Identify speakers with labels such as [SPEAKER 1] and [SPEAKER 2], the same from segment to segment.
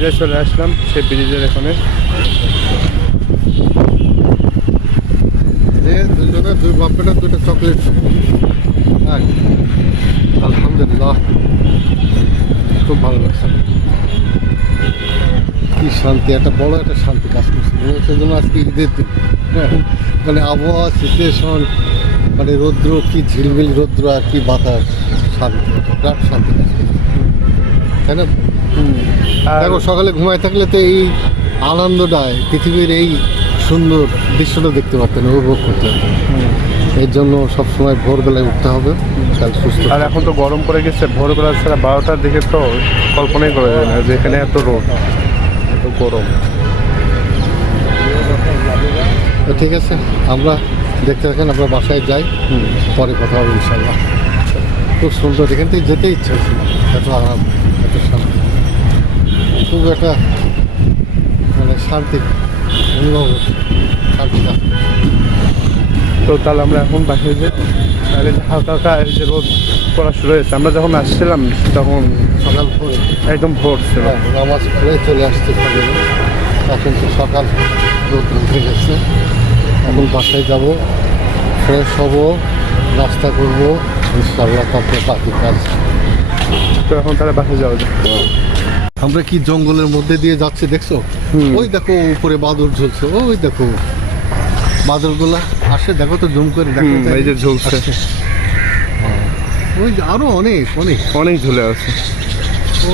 [SPEAKER 1] ব্রিজে চলে আসলাম সেই ব্রিজের এখানে।
[SPEAKER 2] দুজনে দুই বাপেটা দুটো চকলেট আলহামদুলিল্লাহ। খুব ভালো লাগছে। কি শান্তি একটা বড় একটা শান্তি কাজ করছে। হচ্ছে আজকে ঈদের হ্যাঁ, মানে আবহাওয়া সিচুয়েশন মানে রৌদ্র কি ঝিলমিল রৌদ্র আর কি বাতাস শান্তি বিরাট শান্তি কাজ করছে। তাই না? দেখো সকালে ঘুমায় থাকলে তো এই আনন্দটায় পৃথিবীর এই সুন্দর দৃশ্যটা দেখতে পারতেন উপভোগ করতে পারতেন এর জন্য সব সবসময় ভোরবেলায় উঠতে হবে তাহলে সুস্থ
[SPEAKER 1] আর এখন তো গরম পড়ে গেছে ভোরবেলা ছাড়া বারোটার দিকে তো কল্পনাই করা যায় না যে এখানে এত রোদ এত গরম।
[SPEAKER 2] তো ঠিক আছে আমরা দেখতে থাকেন আমরা বাসায় যাই পরে কথা হবে ইনশাল্লাহ খুব সুন্দর এখান থেকে যেতে ইচ্ছা হচ্ছিল এত আরাম এত শান্তি। খুব একটা মানে শান্তি অনুভব হচ্ছে শান্তি কাজ
[SPEAKER 1] তো তাহলে আমরা এখন বাসায় এই যে হালকা হালকা এই যে রোদ পড়া শুরু হয়েছে আমরা যখন আসছিলাম তখন
[SPEAKER 2] সকাল ভোর।
[SPEAKER 1] একদম ভোর ছিল।
[SPEAKER 2] হ্যাঁ, নামাজ পড়ে চলে আসছে এখন তো সকাল রোদ উঠে গেছে। এখন বাসায় যাব ফ্রেশ হব নাস্তা করব ইনশাল্লাহ তারপরে বাকি কাজ।
[SPEAKER 1] তো এখন তাহলে বাসায় যাওয়া যায়
[SPEAKER 2] আমরা কি জঙ্গলের মধ্যে দিয়ে যাচ্ছি দেখছ? ওই দেখো উপরে বাদর ঝুলছে ওই দেখো। বাদরগুলা আসে দেখো তো জুম করে দেখো
[SPEAKER 1] এই যে ঝুলছে।
[SPEAKER 2] হ্যাঁ। ওই আরও অনেক অনেক।
[SPEAKER 1] অনেক ঝুলে আছে।
[SPEAKER 2] ও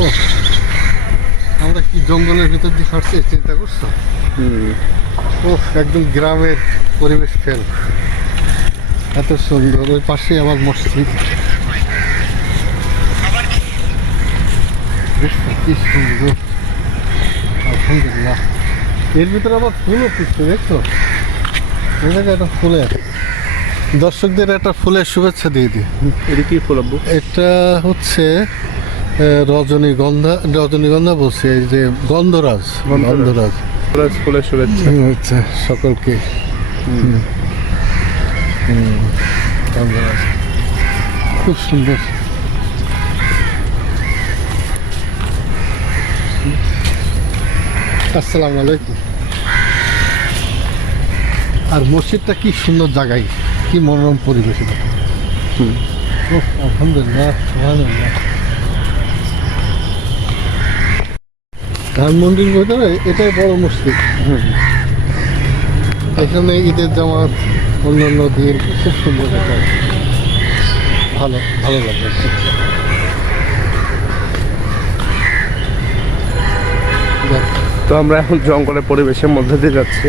[SPEAKER 2] আমরা কি জঙ্গলের ভিতর দিয়ে হাঁটছি চিন্তা করছ?
[SPEAKER 1] হুম।
[SPEAKER 2] ও একদম গ্রামের পরিবেশ ফেল। এত সুন্দর ওই পাশে আবার মসজিদ। দেখছ কি সুন্দর আলহামদুলিল্লাহ। এর ভিতরে আবার ফুলও ফুটছে দেখছ? এই জায়গায় একটা ফুলের দর্শকদের একটা ফুলের শুভেচ্ছা দিয়ে দিই।
[SPEAKER 1] এটা কি ফুল
[SPEAKER 2] এটা হচ্ছে রজনীগন্ধা রজনীগন্ধা বলছে এই যে গন্ধরাজ
[SPEAKER 1] গন্ধরাজ। ফুলের শুভেচ্ছা।
[SPEAKER 2] আচ্ছা সকলকে। খুব সুন্দর। আসসালামু আলাইকুম। আর মসজিদটা কি সুন্দর জায়গায় কি মনোরম পরিবেশ আলহামদুলিল্লাহ ধানমন্ডির ভিতরে এটাই বড় মসজিদ। এখানে ঈদের জামাত অন্যান্য দিন খুব সুন্দর ভালো ভালো লাগে
[SPEAKER 1] তো আমরা এখন জঙ্গলের পরিবেশের মধ্যে দিয়ে যাচ্ছি।